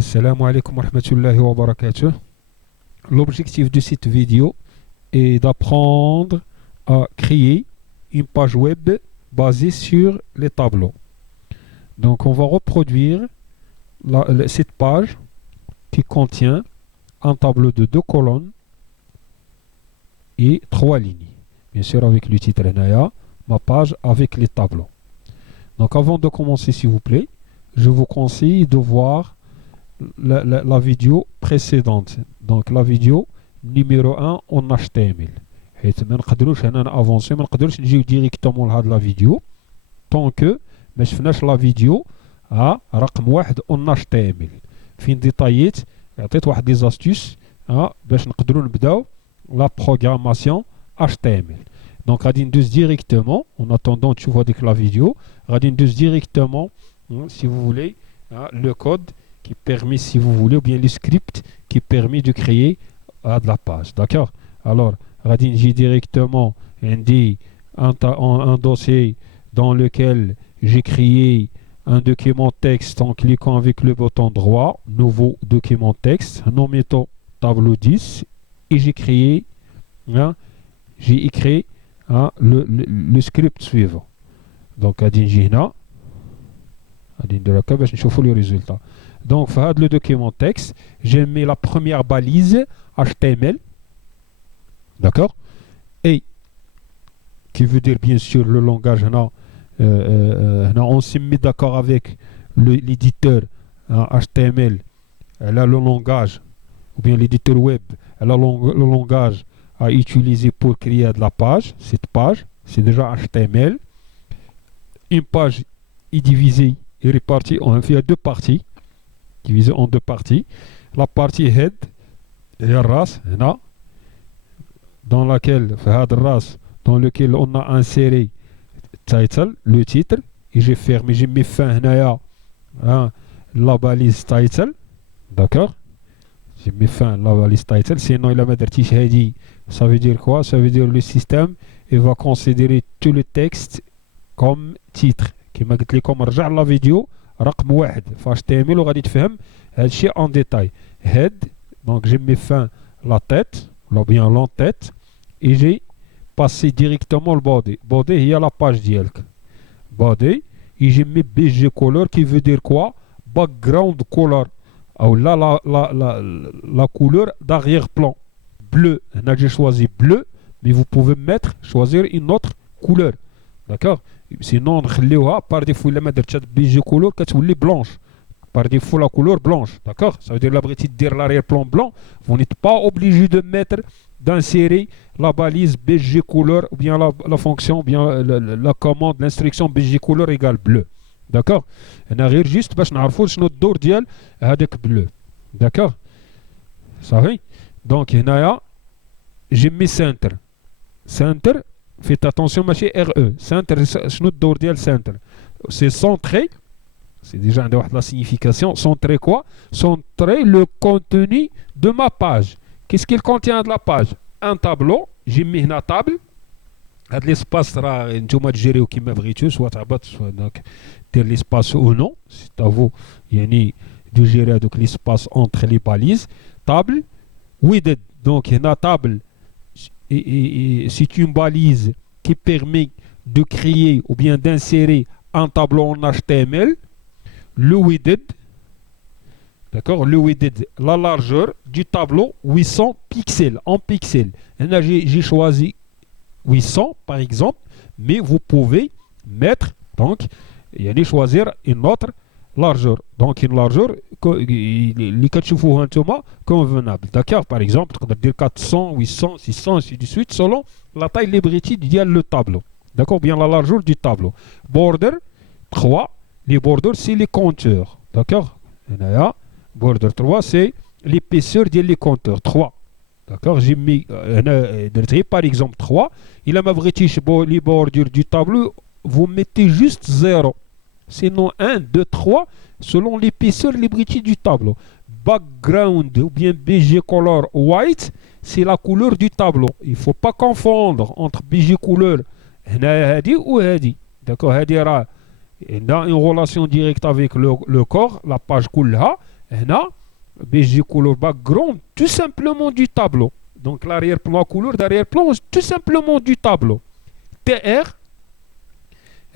Assalamu alaikum wa rahmatullahi wa barakatuh. L'objectif de cette vidéo est d'apprendre à créer une page web basée sur les tableaux. Donc on va reproduire cette page qui contient un tableau de 2 colonnes et 3 lignes. Bien sûr avec le titre Naya, ma page avec les tableaux. Donc avant de commencer s'il vous plaît, je vous conseille de voir la vidéo précédente. Donc la vidéo numéro 1 en HTML. حيث ما نقدروش هنا نافونسي ما نقدروش نجيو ديريكتومون لهاد لا فيديو طونكو ما شفناش لا فيديو رقم 1 اون HTML فين ديطاييت عطيت واحد دي زاستيس باش نقدروا نبداو لا بروغراماسيون HTML. Donc غادي ندوز ديريكتومون en attendant تشوفوا هذيك لا فيديو غادي ندوز ديريكتومون si vous voulez le code qui permet, si vous voulez, ou bien le script qui permet de créer de la page. D'accord? Alors, j'ai directement un dossier dans lequel j'ai créé un document texte en cliquant avec le bouton droit, nouveau document texte, nous mettons tableau 10 et j'ai créé, j'ai écrit le script suivant. Donc, le résultat. Donc, le document texte, j'ai mis la première balise HTML, d'accord, et qui veut dire bien sûr le langage. On s'est mis d'accord avec l'éditeur HTML, elle a le langage, ou bien l'éditeur web, elle a le langage à utiliser pour créer de la page. Cette page, c'est déjà HTML. Une page est divisée et répartie en fait, 2 parties. Divisé en 2 parties. La partie head et ras, dans laquelle dans lequel on a inséré title, le titre, et j'ai fermé, j'ai mis fin la balise title, d'accord? J'ai mis fin la balise title, sinon il a dit ça veut dire quoi? Ça veut dire le système il va considérer tout le texte comme titre. Qui m'a dit comme رجع la vidéo رقم 1 في HTML وغادي تفهم هادشي en détail. Head, donc j'ai mis fin la tête, ou bien l'entête, et j'ai passé directement le body. Body, il y a la page ديالك. Body, et j'ai mis BG color qui veut dire quoi? Background color. Ou là la couleur d'arrière-plan. Bleu, là j'ai choisi bleu, mais vous pouvez choisir une autre couleur. D'accord? Sinon نخليوها par défaut الا ما درتش بيجي كولور كتولي blanche par défaut la couleur blanche. D'accord? Ça veut dire la بغيتي دير l'arrière-plan blanc, vous n'êtes pas obligé de d'insérer la balise BG couleur ou bien la fonction ou bien la commande l'instruction BG couleur égale bleu. D'accord? انا غير juste باش نعرفوا شنو الدور ديال هذاك bleu. D'accord? صافي. Donc هنايا j'ai mis center. Faites attention, ماشي RE. Centre, شنو الدور ديال center? C'est centrer. C'est déjà la signification. Centrer quoi? Centrer le contenu de ma page. Qu'est-ce qu'il contient de la page? Un tableau. J'ai mis une table. هاد l'espace راه نتوما تجيريو كيما بغيتو سواء تعبط سواء دونك دير l'espace ou non. C'est à vous يعني de gérer donc l'espace entre les balises. Table. Width. Donc هنا table. Et c'est une balise qui permet de créer ou bien d'insérer un tableau en HTML. Le width, d'accord, le width, la largeur du tableau 800 pixels en pixels. Là j'ai choisi 800 par exemple, mais vous pouvez mettre donc choisir une autre largeur. Donc une largeur اللي كتشوفوها نتوما convenable. D'accord? Par exemple, تقدر دير 400, 800, 600 ainsi de suite selon la taille اللي بغيتي ديال le tableau. D'accord? Bien la largeur du tableau. Border 3, les borders c'est les compteurs. D'accord? هنايا border 3 c'est l'épaisseur ديال les compteurs 3. D'accord? J'ai mis par exemple 3. Il a ma بغيتيش les bordures du tableau, vous mettez juste 0. Sinon 1, 2, 3 selon l'épaisseur librité du tableau. Background ou bien BG color white, c'est la couleur du tableau. Il ne faut pas confondre entre BG couleur ou hadi. D'accord? Hadi a une relation directe avec le corps, la page كلها. هنا بيجي couleur background tout simplement du tableau. Donc l'arrière-plan couleur d'arrière-plan tout simplement du tableau. TR.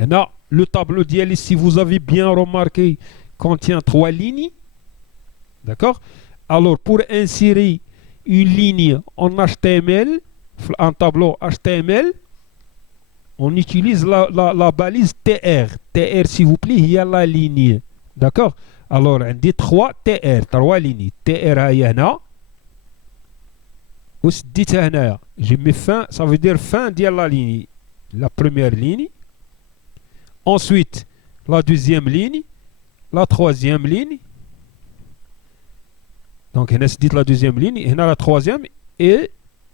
هنا le tableau d'IL, si vous avez bien remarqué, contient 3 lignes. D'accord? Alors pour insérer une ligne en HTML, un tableau HTML, on utilise la balise TR. TR, s'il vous plaît, il y a la ligne. D'accord? Alors, on dit 3 TR, 3 lignes. TR هي هنا. وسديتها هنايا. J'ai mis fin, ça veut dire fin de la ligne. La première ligne. Ensuite, la deuxième ligne. La troisième ligne. Donc, on a dit la deuxième ligne. On a la troisième. Et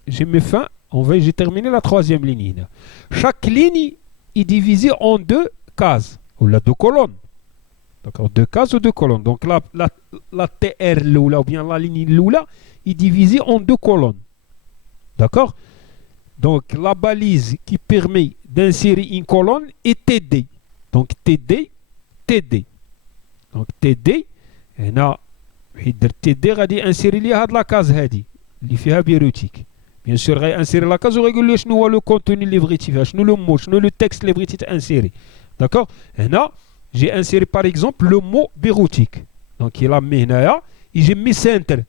j'ai mis fin. J'ai terminé la troisième ligne. Chaque ligne est divisée en 2 cases. Ou la 2 colonnes. D'accord, 2 cases ou 2 colonnes. Donc la TR l'oula ou bien la ligne l'oula est divisée en 2 colonnes. D'accord? Donc la balise qui permet d'insérer une colonne est TD. Donc TD, TD. Donc TD, هنا يدير TD غادي انسيري لي هاد لا كاز هادي اللي فيها بيروتيك. Bien sûr, غادي انسيري لا كاز وغيقول لي شنو هو لو كونتوني اللي بغيتي فيها، شنو لو مو، شنو لو تكست اللي بغيتي تانسيري. D'accord? هنا j'ai inséré par exemple le mot biroutique. Donc il a mis هنايا et j'ai mis centre.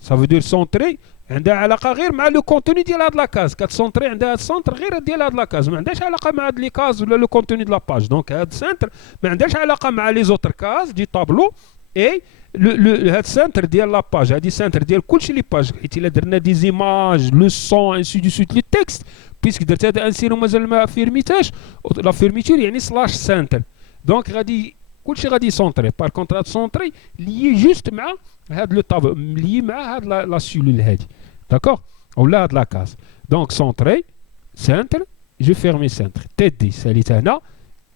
Ça veut dire centré. عندها علاقه غير مع لو كونتوني ديال هاد لاكاز. كتسونطري عندها السونتر غير ديال هاد لاكاز، ما عندهاش علاقه مع هاد لي كاز ولا لو كونتوني دو لا باج. دونك هاد السنتر ما عندهاش علاقه مع لي زوتر كاز دي طابلو. اي هاد السنتر ديال لا باج، هادي سنتر ديال كلشي لي باج، حيت الا درنا دي زيماج لو سون انسي دو سويت لي تكست، بيسك درت هذا انسير ومازال ما فيرميتاش لا فيرميتور يعني سلاش سنتر. دونك غادي كلشي غادي سونطري. بار كونتر هاد سونطري لي جوست مع هاد لو طابلو، لي مع هاد لا سيلول هادي. D'accord? Ou là de la case. Donc centré, centre, je ferme centre. TD, c'est l'itana.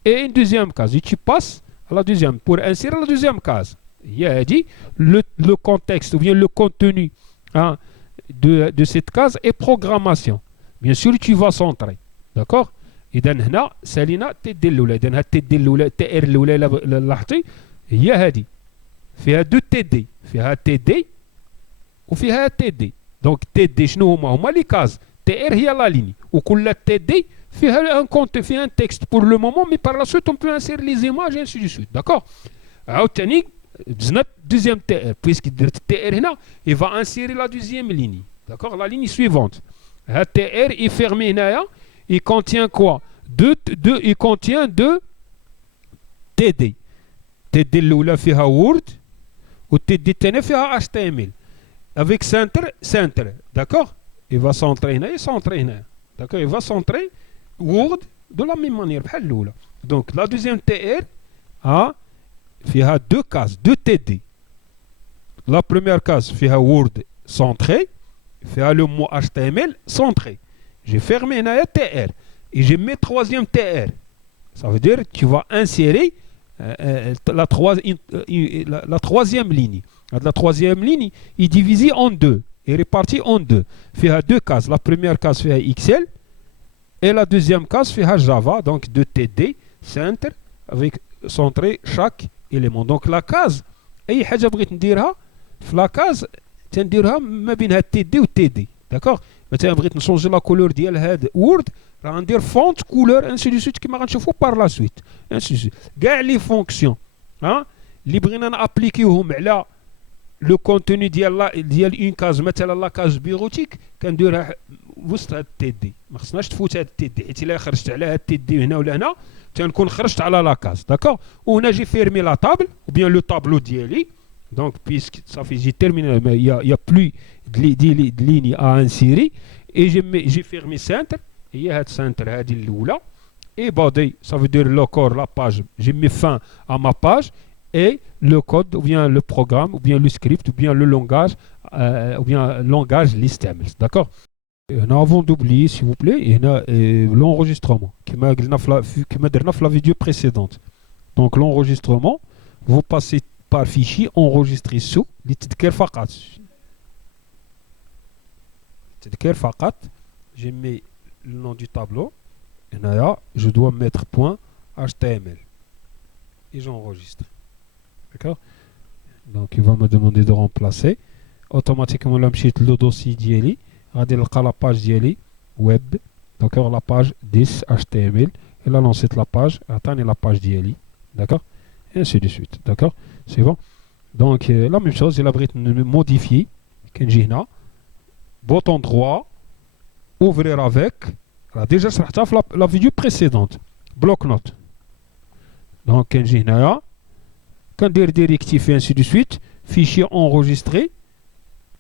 Et une deuxième case. Et tu passes à la deuxième. Pour insérer la deuxième case, il y a dit le contexte ou bien le contenu hein, de cette case est programmation. Bien sûr, tu vas centrer. D'accord? إذا هنا سالينا TD الأولى. إذا هاد TD الأولى TR الأولى لاحظتي هي هذه. فيها دو TD. فيها TD وفيها TD. Donc TD شنو هما لي كاز. TR هي لا ليني وكل TD فيها ان كونت فيها ان تكست pour le moment, mais par la suite on peut insérer les images et ainsi de suite. D'accord? عاوتاني دزنا deuxième TR puisque درت TR هنا il va insérer la deuxième ligne. D'accord? La ligne suivante. هاد TR est fermé هنايا. Il contient quoi? Il contient deux TD. TD الأولى فيها Word و TD الثانية فيها HTML. Avec center, d'accord? Il va centrer هنا, il centrer هنا. D'accord? Il va centrer Word de la même manière بحال الأولى. Donc la deuxième TR a فيها deux cases, deux TD. La première case فيها Word centré, فيها le mot HTML centré. J'ai fermé هنايا TR et j'ai mis troisième TR. Ça veut dire que tu vas insérer la troisième ligne. La troisième ligne est divisée en deux, est répartie en deux. Il y a deux cases. La première case fait XL et la deuxième case fait Java, donc de TD, center, avec centré chaque élément. Donc la case, أي حاجة بغيت نديرها في la case تنديرها ما بين TD و TD. D'accord? مثلا بغيت نشونجي لا كولور ديال هاد وورد راه غندير فونت كولور انسي دو سويت كما غنشوفوا بار لا سويت. انسي دو سويت كاع لي فونكسيون ها اللي بغينا نابليكيوهم على لو كونتوني ديال اون كاز، مثلا لا كاز بيروتيك كنديرها وسط هاد تي دي. ما خصناش تفوت هاد تي دي، حيت الا خرجت على هاد تي دي هنا ولا هنا تنكون خرجت على لا كاز. داكور؟ وهنا جي فيرمي لا طابل ou bien لو طابلو ديالي. Donc puisque ça fait j'ai terminé, mais il y a plus de lignes à insérer et j'ai fermé centre. Et il y a centre هذه الأولى et body, ça veut dire le corps, la page. J'ai mis fin à ma page et le code ou bien le programme ou bien le script ou bien le langage ou bien langage ListML. D'accord? Avant d'oublier, s'il vous plaît, l'enregistrement qui m'a donné la vidéo précédente. Donc l'enregistrement, vous passez par fichier enregistré sous لتذكير فقط. تذكير فقط. J'ai mis le nom du tableau. Et là, je dois mettre point HTML. Et j'enregistre. D'accord? Donc il va me demander de remplacer. Automatiquement là مشيت le dossier ديالي غادي نلقى la page ديالي web. D'accord, la page 10 HTML. Et là lancé la page, attendez la page d'ILI. D'accord, et ainsi de suite. D'accord, c'est bon. Donc la même chose, il a modifié. Bouton droit, ouvrir avec. Alors, déjà, ça la vidéo précédente. Bloc-notes. Donc, quand je rectifie, ainsi de suite, fichier enregistré,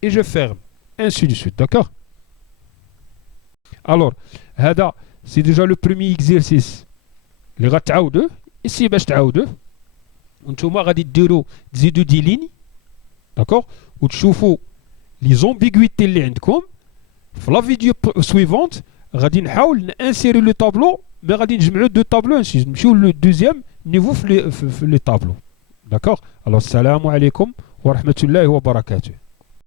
et je ferme, ainsi de suite. D'accord. Alors, c'est déjà le premier exercice. اللي غتعاودوه ici باش تعاودوه وانتوما غادي ديروا تزيدوا دي لين داكوغ وتشوفوا لي زومبيغويتي اللي عندكم في لا فيديو سويفونت. غادي نحاول نانسيري لو طابلو مي غادي نجمعوا دو طابلو نمشيو لو دوزيام نيفو في لي طابلو. داكوغ. الو السلام عليكم ورحمه الله وبركاته.